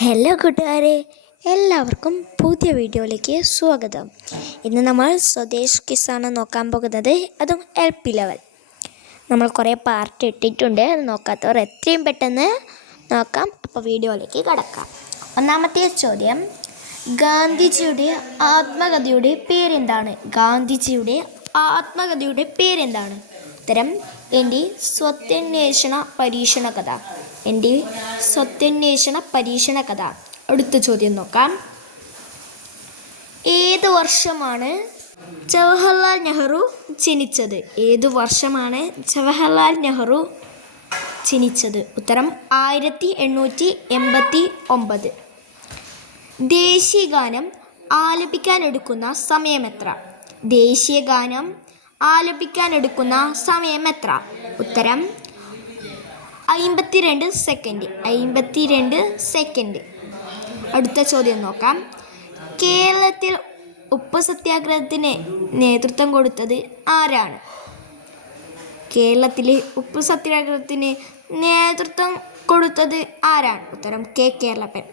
Hello കൂട്ടുകാരെ, എല്ലാവർക്കും പുതിയ വീഡിയോയിലേക്ക് സ്വാഗതം. ഇന്ന് നമ്മൾ സ്വദേശ് ക്വിസാണ് നോക്കാൻ പോകുന്നത്, അതും LP ലെവൽ. നമ്മൾ കുറേ പാർട്ട് ഇട്ടിട്ടുണ്ട്, അത് നോക്കാത്തവർ എത്രയും പെട്ടെന്ന് നോക്കാം. അപ്പോൾ വീഡിയോയിലേക്ക് കടക്കാം. ഒന്നാമത്തെ ചോദ്യം, ഗാന്ധിജിയുടെ ആത്മകഥയുടെ പേരെന്താണ്? ഗാന്ധിജിയുടെ ആത്മകഥയുടെ പേരെന്താണ്? ഉത്തരം, എൻ്റെ സ്വത്തന്വേഷണ പരീക്ഷണ കഥ. എൻ്റെ സ്വത്തന്വേഷണ പരീക്ഷണ കഥ. അടുത്ത ചോദ്യം നോക്കാം. ഏത് വർഷമാണ് ജവഹർലാൽ നെഹ്റു ജനിച്ചത്? ഏതു വർഷമാണ് ജവഹർലാൽ നെഹ്റു ജനിച്ചത്? ഉത്തരം 1889. ദേശീയഗാനം ആലപിക്കാനെടുക്കുന്ന സമയമെത്ര? ദേശീയഗാനം ആലപിക്കാനെടുക്കുന്ന സമയമെത്ര? ഉത്തരം 52 സെക്കൻഡ്. 52 സെക്കൻഡ്. അടുത്ത ചോദ്യം നോക്കാം. കേരളത്തിൽ ഉപ്പ് സത്യാഗ്രഹത്തിന് നേതൃത്വം കൊടുത്തത് ആരാണ്? കേരളത്തിൽ ഉപ്പ് സത്യാഗ്രഹത്തിന് നേതൃത്വം കൊടുത്തത് ആരാണ്? ഉത്തരം കേരളപ്പൻ.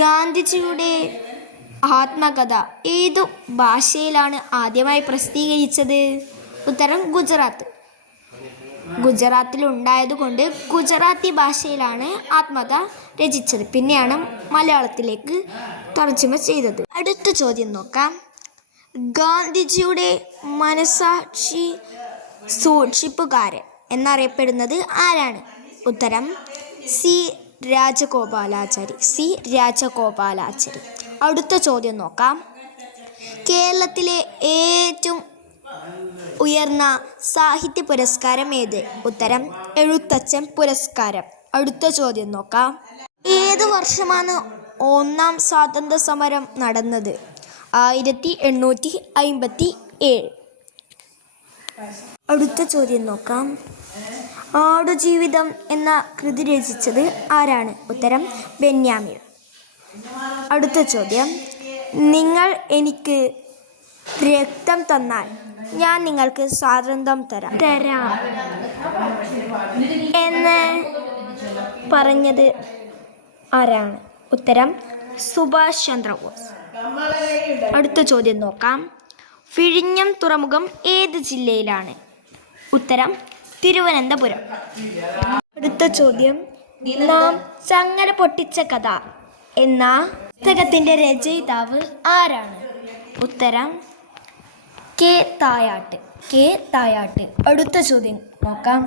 ഗാന്ധിജിയുടെ ആത്മകഥ ഏതു ഭാഷയിലാണ് ആദ്യമായി പ്രസിദ്ധീകരിച്ചത്? ഉത്തരം ഗുജറാത്തിലുണ്ടായതുകൊണ്ട് ഗുജറാത്തി ഭാഷയിലാണ് ആത്മകഥ രചിച്ചത്. പിന്നെയാണ് മലയാളത്തിലേക്ക് തർജ്ജമ ചെയ്തത്. അടുത്ത ചോദ്യം നോക്കാം. ഗാന്ധിജിയുടെ മനസാക്ഷി സൂക്ഷിപ്പുകാരൻ എന്നറിയപ്പെടുന്നത് ആരാണ്? ഉത്തരം സി രാജഗോപാലാചാരി. അടുത്ത ചോദ്യം നോക്കാം. കേരളത്തിലെ ഏറ്റവും ഉയർന്ന സാഹിത്യ പുരസ്കാരം ഏത്? ഉത്തരം എഴുത്തച്ഛൻ പുരസ്കാരം. അടുത്ത ചോദ്യം നോക്കാം. ഏത് വർഷമാണ് ഒന്നാം സ്വാതന്ത്ര്യ സമരം നടന്നത്? 1857. അടുത്ത ചോദ്യം നോക്കാം. ആടുജീവിതം എന്ന കൃതി രചിച്ചത് ആരാണ്? ഉത്തരം ബെന്യാമിൻ. അടുത്ത ചോദ്യം, നിങ്ങൾ എനിക്ക് രക്തം തന്നാൽ ഞാൻ നിങ്ങൾക്ക് സ്വാതന്ത്ര്യം തരാം എന്ന് പറഞ്ഞത് ആരാണ്? ഉത്തരം സുഭാഷ് ചന്ദ്രബോസ്. അടുത്ത ചോദ്യം നോക്കാം. വിഴിഞ്ഞം തുറമുഖം ഏത് ജില്ലയിലാണ്? ഉത്തരം തിരുവനന്തപുരം. അടുത്ത ചോദ്യം, നാം ചങ്ങല പൊട്ടിച്ച കഥ എന്ന പുസ്തകത്തിൻ്റെ രചയിതാവ് ആരാണ്? ഉത്തരം കെ തായാട്ട്. അടുത്ത ചോദ്യം നോക്കാം.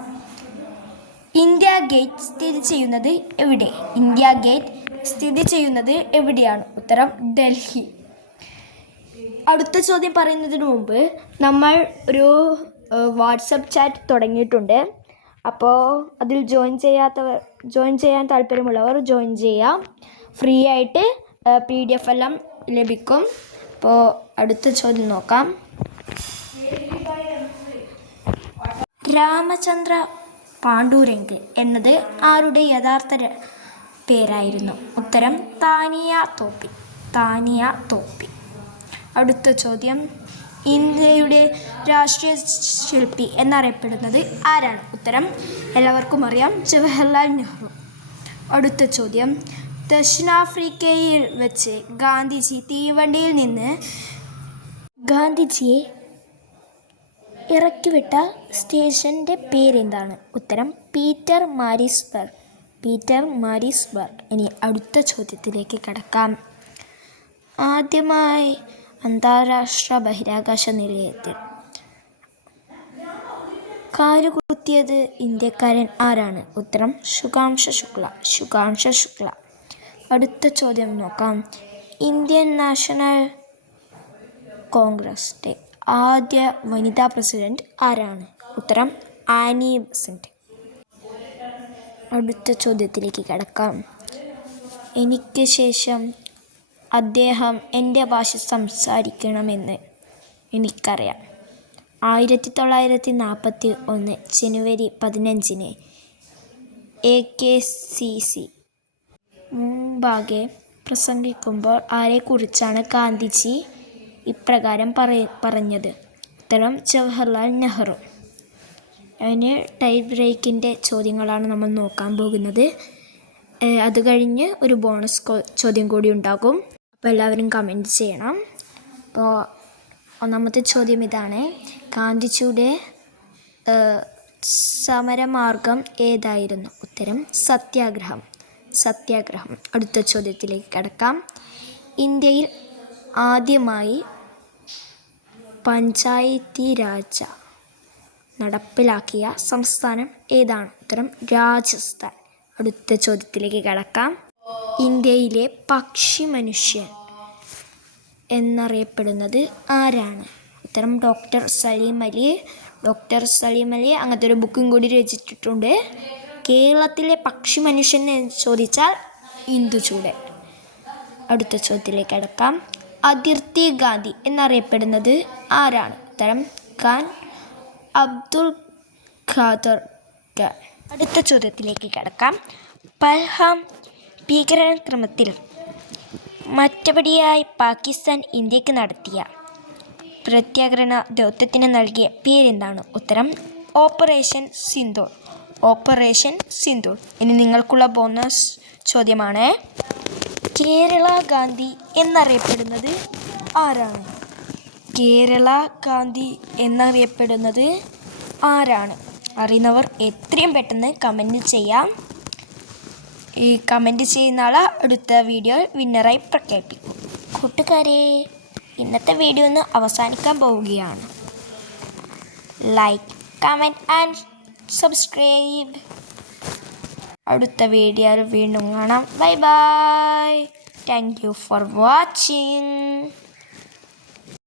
ഇന്ത്യ ഗേറ്റ് സ്ഥിതി ചെയ്യുന്നത് എവിടെയാണ്? ഉത്തരം ഡൽഹി. അടുത്ത ചോദ്യം പറയുന്നതിന് മുമ്പ് നമ്മൾ ഒരു വാട്സപ്പ് ചാറ്റ് തുടങ്ങിയിട്ടുണ്ട്. അപ്പോൾ അതിൽ ജോയിൻ ചെയ്യാൻ താല്പര്യമുള്ളവർ ജോയിൻ ചെയ്യാം. ഫ്രീ ആയിട്ട് PDF എല്ലാം ലഭിക്കും. അപ്പോൾ അടുത്ത ചോദ്യം നോക്കാം. രാമചന്ദ്ര പാണ്ഡുരംഗ് എന്നത് ആരുടെ യഥാർത്ഥ പേരായിരുന്നു? ഉത്തരം താനിയ തോപ്പി. അടുത്ത ചോദ്യം, ഇന്ത്യയുടെ രാഷ്ട്രീയ ശില്പി എന്നറിയപ്പെടുന്നത് ആരാണ്? ഉത്തരം എല്ലാവർക്കും അറിയാം, ജവഹർലാൽ നെഹ്റു. അടുത്ത ചോദ്യം, ദക്ഷിണാഫ്രിക്കയിൽ വെച്ച് ഗാന്ധിജി തീവണ്ടിയിൽ നിന്ന് ഗാന്ധിജിയെ ഇറക്കിവിട്ട സ്റ്റേഷൻ്റെ പേരെന്താണ്? ഉത്തരം പീറ്റർ മാരിസ്ബർഗ്. ഇനി അടുത്ത ചോദ്യത്തിലേക്ക് കടക്കാം. ആദ്യമായി അന്താരാഷ്ട്ര ബഹിരാകാശ നിലയത്തിൽ കാലുകുത്തിയത് ഇന്ത്യക്കാരൻ ആരാണ്? ഉത്തരം ശുഭാംശു ശുക്ല. അടുത്ത ചോദ്യം നോക്കാം. ഇന്ത്യൻ നാഷണൽ കോൺഗ്രസിൻ്റെ ആദ്യ വനിതാ പ്രസിഡന്റ് ആരാണ്? ഉത്തരം ആനി ബസന്റ്. അടുത്ത ചോദ്യത്തിലേക്ക് കടക്കാം. എനിക്ക് ശേഷം അദ്ദേഹം എൻ്റെ ഭാഷ സംസാരിക്കണമെന്ന് എനിക്കറിയാം. 1941 ജനുവരി 15 AKCC മുമ്പാകെ പ്രസംഗിക്കുമ്പോൾ ആരെക്കുറിച്ചാണ് ഗാന്ധിജി ഇപ്രകാരം പറഞ്ഞത്? ഉത്തരം ജവഹർലാൽ നെഹ്റു. അതിന് ടൈ ബ്രേക്കിൻ്റെ ചോദ്യങ്ങളാണ് നമ്മൾ നോക്കാൻ പോകുന്നത്. അത് കഴിഞ്ഞ് ഒരു ബോണസ് ചോദ്യം കൂടി ഉണ്ടാകും. അപ്പോൾ എല്ലാവരും കമൻറ്റ് ചെയ്യണം. അപ്പോൾ ഒന്നാമത്തെ ചോദ്യം ഇതാണ്: ഗാന്ധിജിയുടെ സമരമാർഗം ഏതായിരുന്നു? ഉത്തരം സത്യാഗ്രഹം. അടുത്ത ചോദ്യത്തിലേക്ക് കടക്കാം. ഇന്ത്യയിൽ ആദ്യമായി പഞ്ചായത്തി രാജ് നടപ്പിലാക്കിയ സംസ്ഥാനം ഏതാണ്? ഉത്തരം രാജസ്ഥാൻ. അടുത്ത ചോദ്യത്തിലേക്ക് കടക്കാം. ഇന്ത്യയിലെ പക്ഷി മനുഷ്യൻ എന്നറിയപ്പെടുന്നത് ആരാണ്? ഉത്തരം ഡോക്ടർ സലീം അലി. അങ്ങനത്തെ ഒരു ബുക്കും കൂടി രചിച്ചിട്ടുണ്ട്. കേരളത്തിലെ പക്ഷി മനുഷ്യൻ എന്ന് ചോദിച്ചാൽ ഇന്ദുചൂടൻ. അടുത്ത ചോദ്യത്തിലേക്ക് കടക്കാം. അതിർത്തി ഗാന്ധി എന്നറിയപ്പെടുന്നത് ആരാണ്? ഉത്തരം ഖാൻ അബ്ദുൽ ഖാദർ ഖാൻ. അടുത്ത ചോദ്യത്തിലേക്ക് കടക്കാം. പഹൽഗാം ഭീകരാക്രമണത്തിൽ മറ്റപടിയായി പാകിസ്ഥാൻ ഇന്ത്യക്ക് നടത്തിയ പ്രത്യാക്രമണ ദൗത്യത്തിന് നൽകിയ പേരെന്താണ്? ഉത്തരം ഓപ്പറേഷൻ സിന്ദൂർ. ഇനി നിങ്ങൾക്കുള്ള ബോണസ് ചോദ്യമാണ്: കേരള ഗാന്ധി എന്നറിയപ്പെടുന്നത് ആരാണ്? അറിയുന്നവർ എത്രയും പെട്ടെന്ന് കമൻറ്റ് ചെയ്യാം. ഈ കമൻറ്റ് ചെയ്യുന്ന ആളെ അടുത്ത വീഡിയോയിൽ വിന്നറായി പ്രഖ്യാപിക്കും. കൂട്ടുകാരെ, ഇന്നത്തെ വീഡിയോ ഒന്ന് അവസാനിക്കാൻ പോവുകയാണ്. Like, comment and subscribe. അടുത്ത വീഡിയോയിൽ വീണ്ടും കാണാം. Bye bye. Thank you for watching.